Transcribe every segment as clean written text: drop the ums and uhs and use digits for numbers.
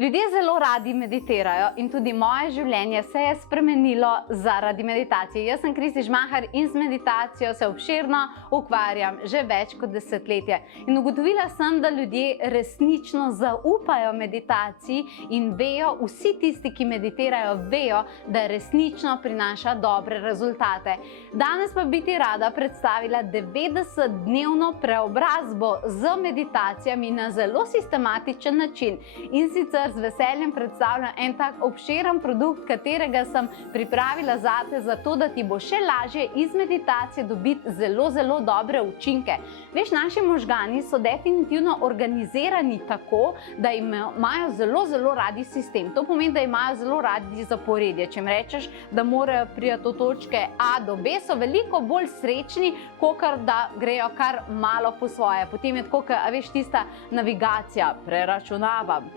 Ljudje zelo radi meditirajo in tudi moje življenje se je spremenilo zaradi meditacije. Jaz sem Kristi Žmahar in z meditacijo se obširno ukvarjam že več kot desetletje. In ugotovila sem, da ljudje resnično zaupajo meditaciji in vejo, vsi tisti, ki meditirajo, vejo, da resnično prinaša dobre rezultate. Danes pa bi ti rada predstavila 90-dnevno preobrazbo z meditacijami na zelo sistematičen način. In sicer z veseljem predstavljam en tak obširen produkt, katerega sem pripravila zate, zato da ti bo še lažje iz meditacije dobiti zelo dobre učinke. Veš, naši možgani so definitivno organizirani tako, da imajo zelo radi sistem. To pomeni, da imajo zelo radi zaporedje. Če jim rečeš, da morajo priti od točke A do B, so veliko bolj srečni, kakor da grejo kar malo po svoje. Potem je tako, a veš, tista navigacija, preračunavam.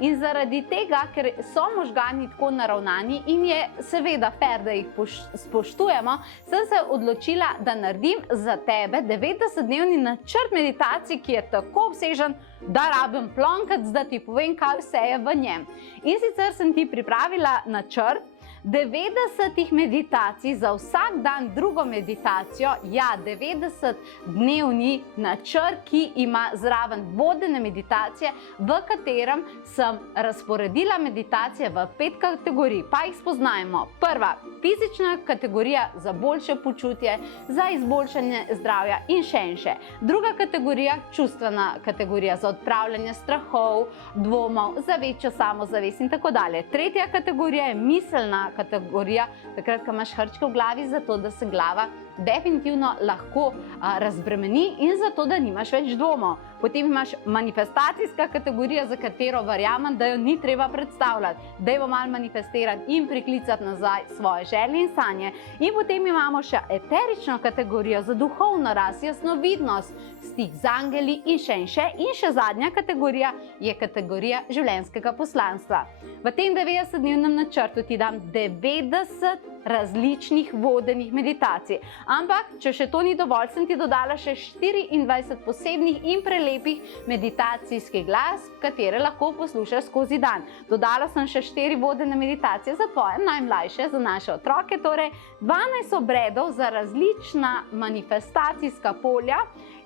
In zaradi tega, ker so možgani tako naravnani in je seveda fair, da jih spoštujemo, sem se odločila, da naredim za tebe 90-dnevni načrt meditacije, ki je tako obsežen, da rabim plonkati, da ti povem, kaj vse je v njem. In sicer sem ti pripravila načrt 90 meditacij za vsak dan, drugo meditacijo, 90-dnevni načrt, ki ima zraven vodene meditacije, v katerem sem razporedila meditacije v 5 kategorij. Pa jih spoznajmo. Prva, fizična kategorija za boljše počutje, za izboljšanje zdravja in še. Druga kategorija, čustvena kategorija za odpravljanje strahov, dvomov, za večjo samozavest in tako dalje. Tretja kategorija je miselna kategorija, takrat, ko imaš hrčke v glavi, zato da se glava definitivno lahko razbremeni in zato, da nimaš več dvomov. Potem imaš manifestacijska kategorija, za katero verjamem, da jo ni treba predstavljati. Dajmo malo manifestirati in priklicati nazaj svoje želje in sanje. In potem imamo še eterično kategorijo za duhovno rast, jasnovidnost, stik z angeli in še. In še zadnja kategorija je kategorija življenjskega poslanstva. V tem 90-dnevnem načrtu ti dam 90 različnih vodenih meditacij. Ampak, če še to ni dovolj, sem ti dodala še 24 posebnih in prelepih meditacijskih glas, katere lahko poslušaš skozi dan. Dodala sem še 4 vodene meditacije za tvoje najmlajše, za naše otroke, torej 12 obredov za različna manifestacijska polja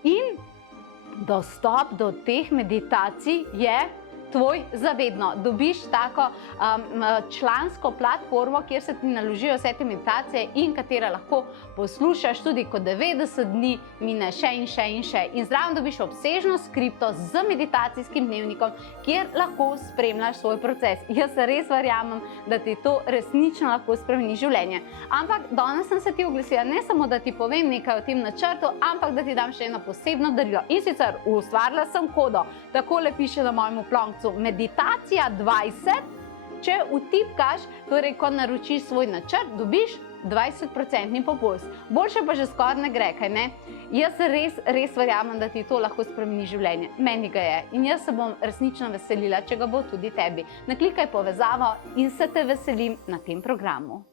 in dostop do teh meditacij je tvoj zavedno. Dobiš tako člansko platformo, kjer se ti naložijo vse te meditacije in katere lahko poslušaš tudi, ko 90 dni mine še. In zraven dobiš obsežno skripto z meditacijskim dnevnikom, kjer lahko spremljaš svoj proces. Jaz res verjamem, da ti to resnično lahko spremeni življenje. Ampak danes sem se ti oglasila ne samo, da ti povem nekaj o tem načrtu, ampak da ti dam še eno posebno darilo. In sicer ustvarila sem kodo. Takole piše na mojem plonku. Meditacija 20, če vtipkaš, torej ko naročiš svoj načrt, dobiš 20% popust. Boljše pa že skoraj ne gre, kaj ne? Jaz res verjamem, da ti to lahko spremeni življenje. Meni ga je. In jaz se bom resnično veselila, če ga bo tudi tebi. Naklikaj povezavo in se te veselim na tem programu.